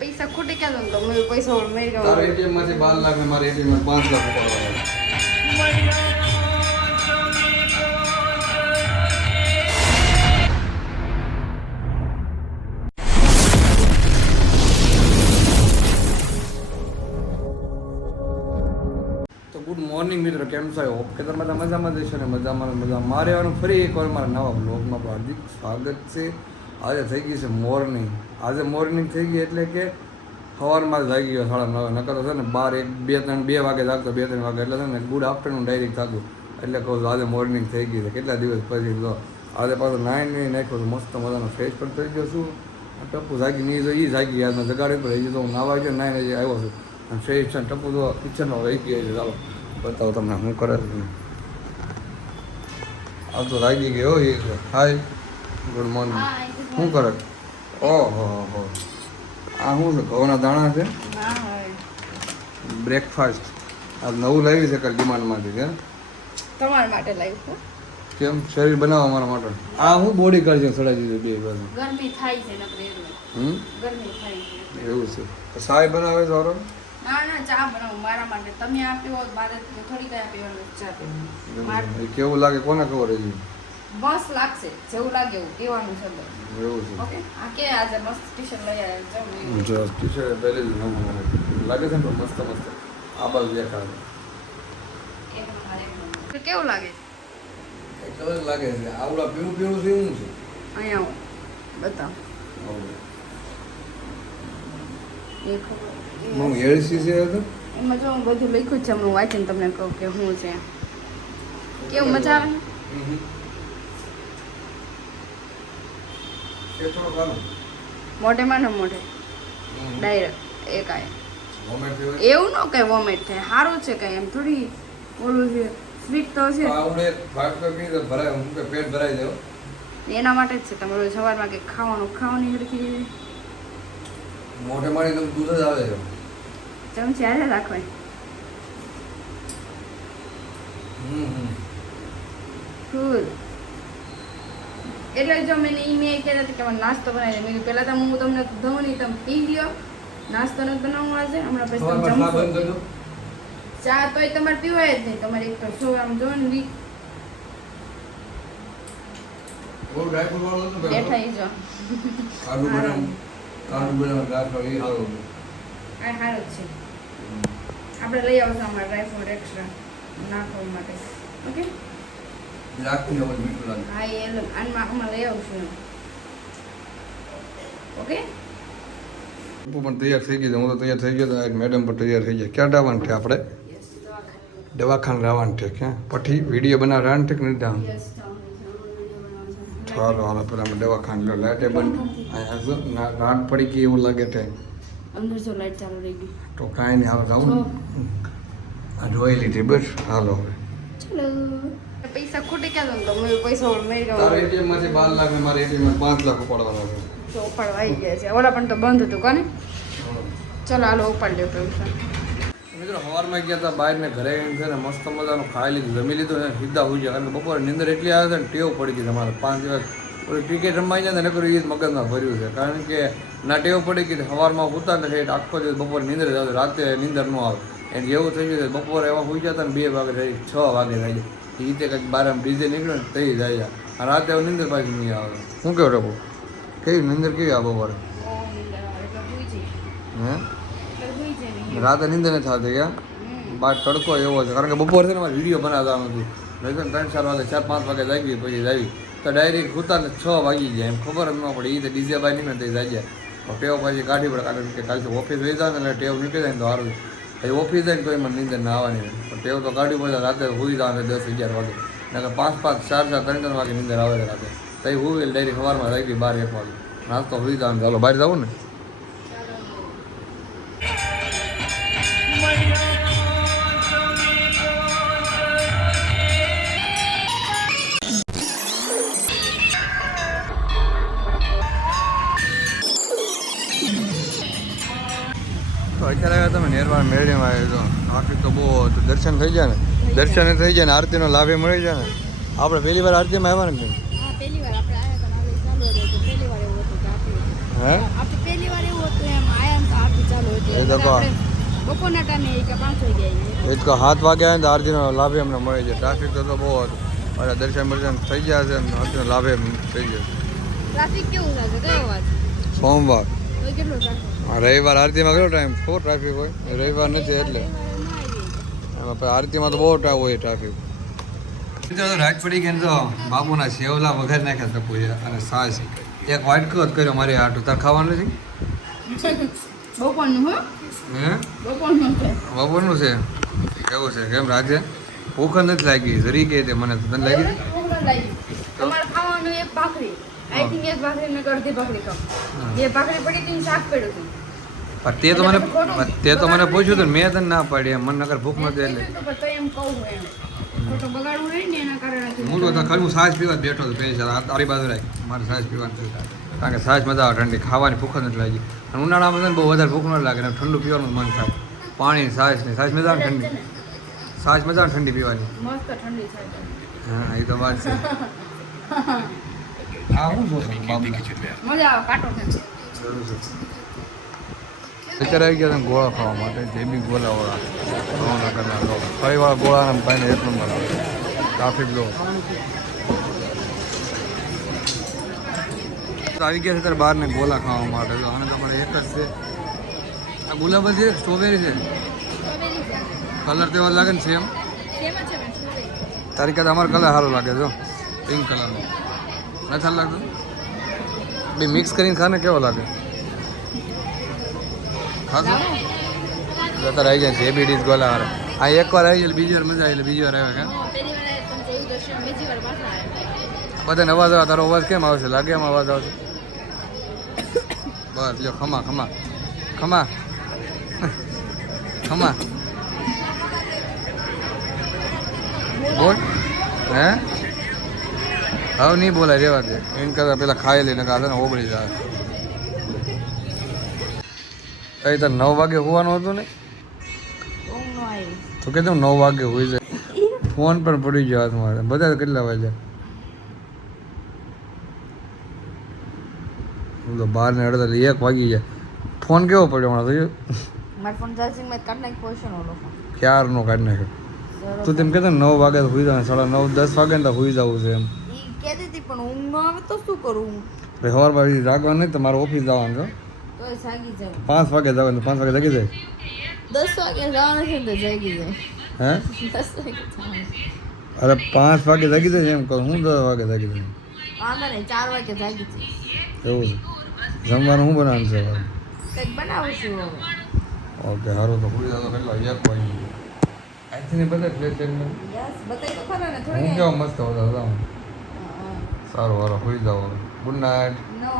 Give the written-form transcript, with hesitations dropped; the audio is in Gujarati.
પૈસા ખોટે ક્યાં દો તો મેં પૈસા મેં તારે એટીએમ માંથી 12 લાખ ને મારે એટીએમ માં 5 લાખ ઉપાડવાના. તો ગુડ મોર્નિંગ મિત્રો, કેમ છો? હોપ કે તમે બધા મજામાં જશો ને મજામાં મારે આવવાનું ફરી એકવાર મારા નવા બ્લોગમાં હાર્દિક સ્વાગત છે. આજે થઈ ગઈ છે મોર્નિંગ. આજે મોર્નિંગ થઈ ગઈ એટલે કે સવારમાં જ જાગી ગયો 9:30. નકર છે ને 12, 2 વાગે જાગતો, 2-3 વાગે એટલે છે ને ગુડ આફ્ટરનૂન ડાયરેક્ટ થતું. એટલે કહું આજે મોર્નિંગ થઈ ગઈ છે. કેટલા દિવસ પછી તો આજે પાછું નાઈને નાખ્યો, મસ્ત મજાનો ફ્રેશ પણ થઈ ગયો છું. ટપ્પુ જાગી નહીં તો એ જાગી યાદમાં જગાડી પર હજી તો હું નાવા ગયો, નાઈને આવ્યો છું અને ફ્રેશ છે. ટપ્પુ તો કિચનમાં રહી ગયો છે. ચાલો બતાવો તમને શું કરે છે. આ તો જાગી ગયો એ. હાય, ગુડ મોર્નિંગ. શું કરે? ઓહો હો, આ શું છે? ઘઉંના દાણા છે. બ્રેકફાસ્ટ આ નવું લાવી છે કાલ ડિમાન્ડમાંથી. કે તમારા માટે લાવ્યું કેમ શરીર બનાવવા મારા માટે? આ હું બોડી કાઢ છે સડાઈ દીધું બે બાજુ. ગરમી થાય છે નકર એટલે ગરમી થાય છે એવું છે. તો સાય બનાવે છે ઓરો? ના ના, ચા બનાવું મારા માટે. તમે આપ્યો મારે થોડી કઈ પીવાનું, ચા પીવાનું. એ કેવું લાગે કોને ખબર હજી? મસ્ત લાગશે, જેવું લાગે એવું પીવાનું છે બસ. એવું છે. ઓકે. આ કે આજે મસ્ત ટી-શર્ટ લઈ આવ્યા જાવ. જો ટી-શર્ટ પહેરી લીધું લાગે છે ને મસ્ત મસ્ત. આ બાજુ દેખાડે. કેવું લાગે? કેવું લાગે છે? આવડા પીળું પીળું છે શું છે? અહીંયા આવો બતાવો. હું એલસી છે તો એમાં જો હું બધું લખ્યું જ છે, હું વાંચીને તમને કહું કે શું છે. કેવું મજા આવે? મોઢે માં ને મોઢે ડાયરેક્ટ એક આય એવું ન કઈ વોમિટ થાય. સારું છે કઈ એમ થોડી ઓલું છે, સ્વીટ તો છે. આવડે ભાગ તો પી તો ભરાય, હું કે પેટ ભરાઈ જાવ. એના માટે જ છે. તમે રોજ સવારમાં કંઈક ખાવાની હરખી મોઢે મારી તો દૂધ જ આવે છે. ચમચી હારે રાખવાય. ફૂલ એટલે જો મેં કહેતા હતા કે મને નાસ્તો બનાવી દે. મેં કીધું પહેલાં તો હું તમને દઉં નહીં, તમે પી લ્યો. નાસ્તો નથી બનાવવો આજે, હમણાં પછી તમે જમશો. ચા તોય તમારે પીવાય જ નહીં. તમારે એક તો શો આમ જો ને વીક બેઠા ઈ જો કાજુ બદામ રાખ એ હાલો. આ સારું જ છે. આપણે લઈ આવશું અમારે ડ્રાયફ્રૂટ એક્સ્ટ્રા નાખવા માટે. ઓકે. રાખી ને મીઠું લાગે. હા એ આમાં આમાં લઈ આવશું. ઓકે. પણ તૈયાર થઈ ગઈ. હું તો તૈયાર થઈ ગયો. મેડમ પણ તૈયાર થઈ ગયા. ક્યાં જવાનું છે આપણે? દવાખાને જવાનું છે. ક્યાં પછી વિડીયો બનાવવાનું છે કે નથી જવાનું? ચાલો હાલો પેલા અમે દવાખાને લાઈટે બંધ. અહીંયા રાત પડી ગઈ એવું લાગે છે. અંદર જો લાઈટ ચાલુ રહી ગઈ તો કાંઈ નહીં, હાલો જાઉં. આ જોઈ લીધી બસ. હાલો હવે ચલો. પૈસા ખોટે ક્યાં દો તો મેં પૈસા મેં તારે એટીએમ માંથી 12 લાખ ને મારે એટીએમ માં 5 લાખ ઉપાડવાના છે. તો ઉપાડવા આવી ગયા છે. ઓલા પણ તો બંધ હતું કોને. ચલો હાલો ઉપાડ લ્યો પૈસા. મિત્રો સવારમાં ગયા હતા બહાર ને ઘરે છે ને મસ્ત મજાનું ખાઈ લીધું, જમી લીધું ને સીધા હોઈ ગયા. કારણ કે બપોરે નીંદર એટલી આવે છે ને ટેવ પડી ગઈ તમારે 5 દિવસ ઓલી ક્રિકેટ રમાઈ જાય ને નકર એ જ મગજમાં ભર્યું છે. કારણ કે ના ટેવ પડી ગઈ સવારમાં ઉતા નથી આખો દિવસ બપોરે નીંદર જ આવે, રાતે નીંદર ન આવે. એને જેવું થઈ ગયું બપોરે એવા હોઈ જતા ને 2 વાગે થઈ 6 વાગે થઈ જાય. એ રીતે કંઈક બાર ડીજે નીકળે ને થઈ જાય. અને રાતે હવે નીંદર પાછી નહીં આવે. શું કહેવું રઘુ? કેવી નીંદર કેવી આવે બપોરે? હે રાતે નીંદર નથી થતી ક્યાં? બાર તડકો એવો છે. કારણ કે બપોર છે ને મારે વિડીયો બનાવવાનું હતું. મેં 3-4 વાગે 4-5 વાગે જાગી પછી જાવી તો ડાયરેક્ટ ઉતા 6 વાગી જાય. એમ ખબર જ ન પડે. એ તો ડીજે બાય નીકળે તો જાય જાય. ટેવ પછી કાઢી પડે. કારણ કે કાલથી ઓફિસ વહી જાય ને એટલે ટેવ નીકળી જાય ને તો સારું. પછી ઓફિસ જાય ને તો એમાં નીંદર ના આવવાની. પણ ટેવ તો કાઢવી પડે. રાતે હોઈ જવાનું 10-11 વાગે. નકર 5-5, 4-4, 3-3 વાગે નીંદર આવે રાતે. તો એ હું ડાયરેક્ટ સવારમાં જાગી 12-1 વાગે નાસ્તો હોઈ જવાનું. ચાલો બહાર જવું ને. તો અત્યારે આવ્યા તમે નેરવાડ મેળીમાં આવ્યો તો ટ્રાફિક તો બહુ હતું. દર્શન થઈ જાય ને, દર્શન થઈ જાય ને આરતીનો લાભે મળી જાય ને. આપણે પહેલી વાર આરતીમાં આવ્યા ને. પહેલી વાર આપણે આયા હતા, ચાલુ હતું પહેલી વાર એવું હતું કે હે આપણે પહેલી વાર એવું હતું એમ આયા તો देखो બપોરના ટાઈમે એક 5 વાગ્યા इसको 7 વાગે આવે તો આરતીનો લાભે અમને મળે છે ટ્રાફિક તો બહુ હતું અને દર્શન થઈ ગયા છે અને આરતીનો લાભે થઈ ગયો ટ્રાફિક કેવું લાગે કયો વાત સોમવાર તો કેટલો ટ્રાફિક રવિવાર આરતીમાં કેટલો ટાઈમ બહુ ટ્રાફિક હોય રવિવાર નથી એટલે એમાં પછી આરતીમાં તો બહુ હોય ટ્રાફિક રાત પડી ગઈ ને તો બાપુના સેવલા વઘાર નાખ્યા તપુ છે અને સાસ એક વાટકો જ કર્યો મારી હાટું તાર ખાવાનું નથી બપોરનું હો હે બપોરનું છે બપોરનું છે કેવું છે કેમ રાજે ભૂખ જ નથી લાગી જરી કે તે મને તને લાગી તમારે ખાવાનું એક ભાખરી આઈ થિંક એક ભાખરી ને અડધી ભાખરી ખાવ જે ભાખરી પડી હતી શાક પડ્યું હતું પણ તે તો મને પૂછ્યું હતું મેં તને ના પાડી એમ મને નકર ભૂખ નથી એટલે તો એમ કહું એમ ખોટો બગાડવું રહે ને એના કારણે હું તો ખરું હું છાશ પીવા બેઠો હતો પૈસા તારી બાજુ રાખ મારે છાશ પીવાનું છે કારણ કે છાશ મજા આવે ઠંડી ખાવાની ભૂખ જ નથી લાગી અને ઉનાળામાં છે ને બહુ વધારે ભૂખ ન લાગે ને ઠંડુ પીવાનું મન થાય પાણી છાશ ને છાશ મજા આવે ઠંડી છાશ મજા આવે ઠંડી પીવાની મસ્ત ઠંડી થાય હા એ તો વાત છે હા હું જોઉં બાબુ મજા આવે કાટો થાય અત્યારે આવી ગયા ગોળા ખાવા માટે જે બી ગોળાવાળા ફરીવાળા ગોળાના પાઈને એક નંબર આવે ટ્રાફિક લો આવી ગયા છે ત્યારે બહારને ગોળા ખાવા માટે તો આને તમારે એક જ છે આ ગુલાબ છે સ્ટ્રોબેરી છે કલર તેવા લાગે ને સેમ તારી કાંઈ અમારો કલર સારો લાગે છે પિંક કલરનો નથી સારું લાગતું બે મિક્સ કરીને ખાને કેવો લાગે ખાશો અત્યારે આવી જાય છે એ બી ડીશ ગોલા વાળા આ એકવાર આવી જાય બીજી વાર મજા આવી એટલે બીજી વાર આવે કે બધાને અવાજ આવે તારો અવાજ કેમ આવશે લાગે એમ અવાજ આવશે બસ લ્યો ખમા ખમા ખમા ખમા બોલ હે હવે નહીં બોલાય રેવા દે એને કરતા પેલા ખાઈ લઈને કાઢે ને ઓગળી જાય કઈ તાર 9 વાગે હોવાનું હતું ને તો કે 9 વાગે હોઈ જાય ફોન પણ પડી ગયો હાથમાં બધા કેટલા વાગ્યા હું તો 12 ને 1 વાગી જાય ફોન કેવો પડ્યો હમણાં થયો મારો ફોન ચાર્જિંગ માં કાઢ નાખ પોઝિશન ઓલો ક્યારનો કાઢી નાખ્યો તું તેમ કહેતો 9 વાગે તો હોઈ જાય 9:30 10 વાગે ને તો હોઈ જવું છે એમ ઈ કહેતી હતી પણ ઊંઘ ન આવે તો શું કરું ભાઈ સવારમાં જાગવાનું નહીં તમારે ઓફિસ જવાનું છે તો જાગી જાવ 5 વાગે જવાનું 5 વાગે જાગી જાય 10 વાગે જવાનું છે તો જાગી જાય હે 10 વાગે જવાનું અરે 5 વાગે જાગી જાય એમ કહું હું 10 વાગે જાગી જાય આમાં નહીં 4 વાગે જાગી જાય એવું છે જમવાનું શું બનાવવાનું છે હવે કંઈક બનાવું છું હવે ઓકે સારું તો પૂરી દાદા પહેલા 1 વાગી આજથી બધા ફ્લેટ યસ બતાઈ તો ખરા ને હું થોડી કેવો મસ્ત હતો સારું હાલો હોઈ જાઓ ગુડ નાઇટ નો